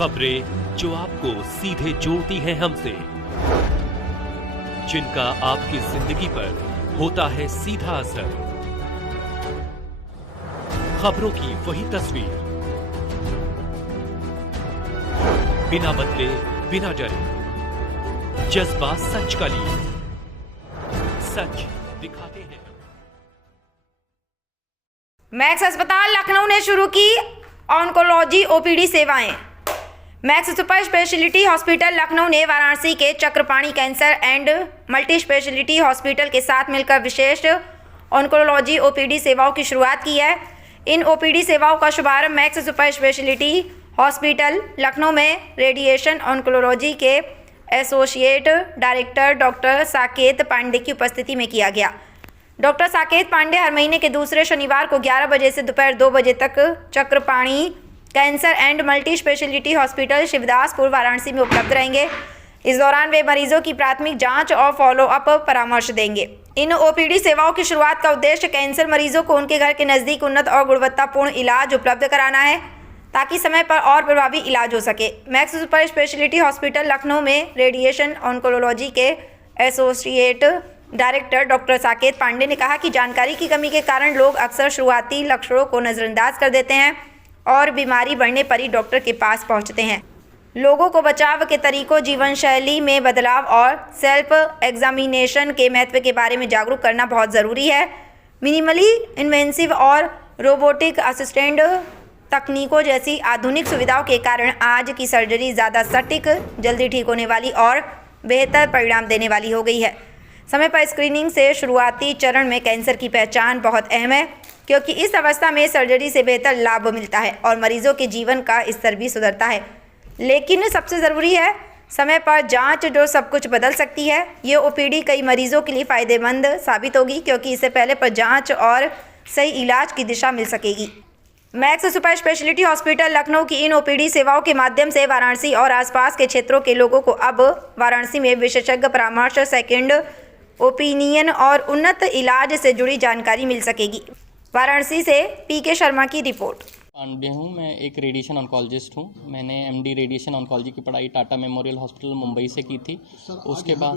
खबरें जो आपको सीधे जोड़ती हैं हमसे, जिनका आपकी जिंदगी पर होता है सीधा असर। खबरों की वही तस्वीर, बिना बदले बिना डरे, जज्बा सच का लिए, सच दिखाते हैं। मैक्स अस्पताल लखनऊ ने शुरू की ऑन्कोलॉजी ओपीडी सेवाएं। Max super speciality hospital Lucknow ने वाराणसी के Chakrapani cancer and multi speciality hospital के साथ मिलकर विशेष ऑन्कोलॉजी ओपीडी सेवाओं की शुरुआत की है। इन ओपीडी सेवाओं का शुभारंभ Max super speciality hospital Lucknow में रेडिएशन ऑन्कोलॉजी के associate director doctor Saket Pande की उपस्थिति में किया गया। डॉक्टर साकेत पांडे हर महीने के दूसरे शनिवार को 11 बजे से दोपहर 2 बजे तक Chakrapani cancer and multi speciality hospital Shivdaspur Varanasi में उपलब्ध रहेंगे। इस दौरान वे मरीजों की प्राथमिक जांच और फॉलोअप परामर्श देंगे। इन ओपीडी सेवाओं की शुरुआत का उद्देश्य कैंसर मरीजों को उनके घर के नज़दीक उन्नत और गुणवत्तापूर्ण इलाज उपलब्ध कराना है, ताकि समय पर और प्रभावी इलाज हो सके। Max super speciality hospital Lucknow में रेडिएशन ऑन्कोलॉजी के associate director doctor Saket Pande ने कहा कि जानकारी की कमी के कारण लोग अक्सर शुरुआती लक्षणों को नज़रअंदाज कर देते हैं और बीमारी बढ़ने पर ही डॉक्टर के पास पहुंचते हैं। लोगों को बचाव के तरीकों, जीवन शैली में बदलाव और सेल्फ एग्जामिनेशन के महत्व के बारे में जागरूक करना बहुत ज़रूरी है। मिनिमली इन्वेंसिव और रोबोटिक असिस्टेंट तकनीकों जैसी आधुनिक सुविधाओं के कारण आज की सर्जरी ज़्यादा सटीक, जल्दी ठीक होने वाली और बेहतर परिणाम देने वाली हो गई है। समय पर स्क्रीनिंग से शुरुआती चरण में कैंसर की पहचान बहुत अहम है, क्योंकि इस अवस्था में सर्जरी से बेहतर लाभ मिलता है और मरीजों के जीवन का स्तर भी सुधरता है। लेकिन सबसे ज़रूरी है समय पर जांच, जो सब कुछ बदल सकती है। ये ओपीडी कई मरीजों के लिए फ़ायदेमंद साबित होगी, क्योंकि इससे पहले पर जांच और सही इलाज की दिशा मिल सकेगी। Max super speciality hospital Lucknow की इन ओपीडी सेवाओं के माध्यम से वाराणसी और आसपास के क्षेत्रों के लोगों को अब वाराणसी में विशेषज्ञ परामर्श, सेकेंड ओपिनियन और उन्नत इलाज से जुड़ी जानकारी मिल सकेगी। वाराणसी से पीके शर्मा की रिपोर्ट। पांडे हूँ, मैं एक रेडिएशन ऑन्कोलॉजिस्ट हूँ। मैंने एमडी रेडिएशन ऑन्कोलॉजी की पढ़ाई टाटा मेमोरियल हॉस्पिटल मुंबई से की थी। उसके बाद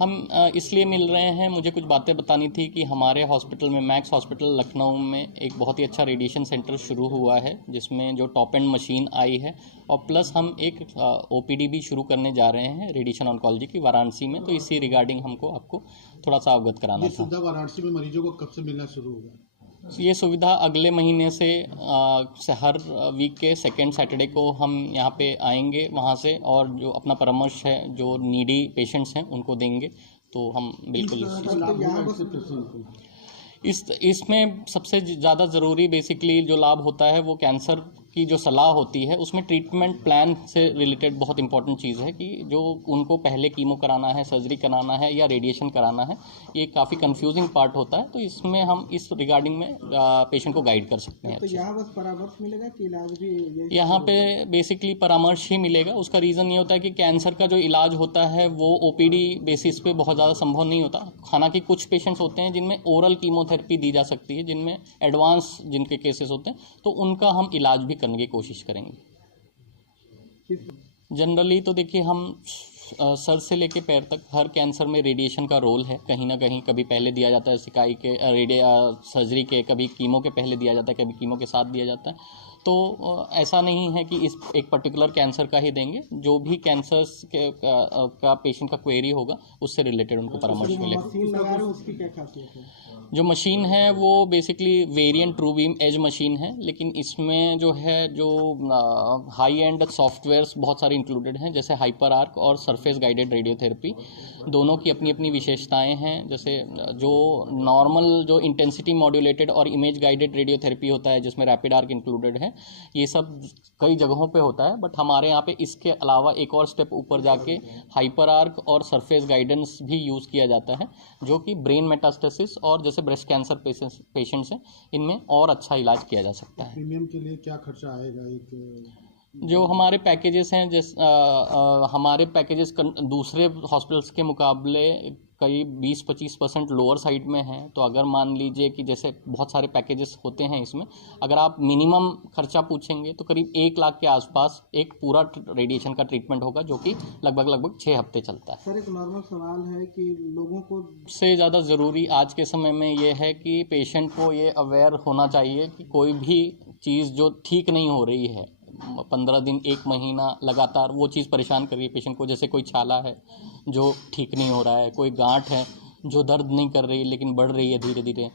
हम इसलिए मिल रहे हैं, मुझे कुछ बातें बतानी थी कि हमारे हॉस्पिटल में, मैक्स हॉस्पिटल लखनऊ में एक बहुत ही अच्छा रेडिएशन सेंटर शुरू हुआ है, जिसमें जो टॉप एंड मशीन आई है, और प्लस हम एक ओपीडी भी शुरू करने जा रहे हैं रेडिएशन ऑन्कोलॉजी की वाराणसी में। तो इसी रिगार्डिंग हमको आपको थोड़ा सा अवगत कराना था। वाराणसी में मरीजों को कब से मिलना शुरू होगा? ये सुविधा अगले महीने से हर वीक के सेकेंड सैटरडे को हम यहाँ पे आएंगे वहाँ से, और जो अपना परामर्श है, जो नीडी पेशेंट्स हैं, उनको देंगे। तो हम बिल्कुल इसमें सबसे ज़्यादा ज़रूरी बेसिकली जो लाभ होता है वो कैंसर की जो सलाह होती है, उसमें ट्रीटमेंट प्लान से रिलेटेड बहुत इंपॉर्टेंट चीज़ है कि जो उनको पहले कीमो कराना है, सर्जरी कराना है या रेडिएशन कराना है, ये काफ़ी कंफ्यूजिंग पार्ट होता है। तो इसमें हम इस रिगार्डिंग में पेशेंट को गाइड कर सकते हैं। तो यहाँ बस परामर्श मिलेगा कि इलाज भी? यहाँ पे बेसिकली परामर्श ही मिलेगा। उसका रीज़न ये होता है कि कैंसर का जो इलाज होता है वो ओपीडी बेसिस पे बहुत ज़्यादा संभव नहीं होता। हालांकि कुछ पेशेंट्स होते हैं जिनमें ओरल कीमोथेरेपी दी जा सकती है, जिनमें एडवांस जिनके केसेस होते हैं, तो उनका हम इलाज भी करने की कोशिश करेंगे। जनरली तो देखिए, हम सर से लेके पैर तक हर कैंसर में रेडिएशन का रोल है कहीं ना कहीं। कभी पहले दिया जाता है सिकाई के सर्जरी के, कभी कीमो के पहले दिया जाता है, कभी कीमो के साथ दिया जाता है। तो ऐसा नहीं है कि इस एक पर्टिकुलर कैंसर का ही देंगे। जो भी कैंसर्स का पेशेंट का क्वेरी होगा, उससे रिलेटेड उनको परामर्श मिलेगा। मशीन लगा रहे हो, उसकी क्या खासियत है? जो मशीन है वो basically variant true beam as machine है, लेकिन इसमें जो है जो हाई एंड सॉफ्टवेयर्स बहुत सारे इंक्लूडेड हैं, जैसे हाइपर आर्क और सरफेस गाइडेड रेडियोथेरेपी। दोनों की अपनी अपनी विशेषताएं हैं। जैसे जो नॉर्मल जो इंटेंसिटी मॉड्यूलेटेड और इमेज गाइडेड रेडियोथेरेपी होता है, जिसमें रैपिड आर्क इंक्लूडेड है, ये सब कई जगहों पे होता है। बट हमारे यहाँ पे इसके अलावा एक और स्टेप ऊपर जाके हाइपर आर्क और सरफेस गाइडेंस भी यूज़ किया जाता है, जो कि ब्रेन मेटास्टेसिस और जैसे ब्रेस्ट कैंसर पेशेंट्स हैं, इनमें और अच्छा इलाज किया जा सकता है। प्रीमियम के लिए क्या खर्चा आएगा? एक जो हमारे पैकेजेस हैं, हमारे पैकेजेस दूसरे हॉस्पिटल्स के मुकाबले करीब 20-25% लोअर साइड में है। तो अगर मान लीजिए कि जैसे बहुत सारे पैकेजेस होते हैं इसमें, अगर आप मिनिमम खर्चा पूछेंगे तो करीब 1 लाख के आसपास एक पूरा रेडिएशन का ट्रीटमेंट होगा, जो कि लगभग 6 हफ्ते चलता है। सर एक नॉर्मल सवाल है कि लोगों को सबसे ज़्यादा ज़रूरी आज के समय में ये है कि पेशेंट को ये अवेयर होना चाहिए कि कोई भी चीज़ जो ठीक नहीं हो रही है 15 दिन 1 महीना लगातार, वो चीज़ परेशान कर रही है पेशेंट को। जैसे कोई छाला है जो ठीक नहीं हो रहा है, कोई गांठ है जो दर्द नहीं कर रही लेकिन बढ़ रही है धीरे धीरे,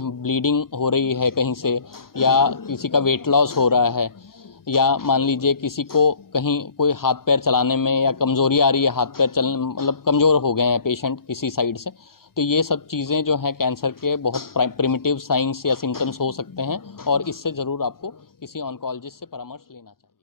ब्लीडिंग हो रही है कहीं से, या किसी का वेट लॉस हो रहा है, या मान लीजिए किसी को कहीं कोई हाथ पैर चलाने में या कमज़ोरी आ रही है, हाथ पैर चलने मतलब कमज़ोर हो गए हैं पेशेंट किसी साइड से, तो ये सब चीज़ें जो हैं कैंसर के बहुत प्रिमिटिव साइंस या सिम्टम्स हो सकते हैं, और इससे ज़रूर आपको किसी ऑन्कोलॉजिस्ट से परामर्श लेना चाहिए।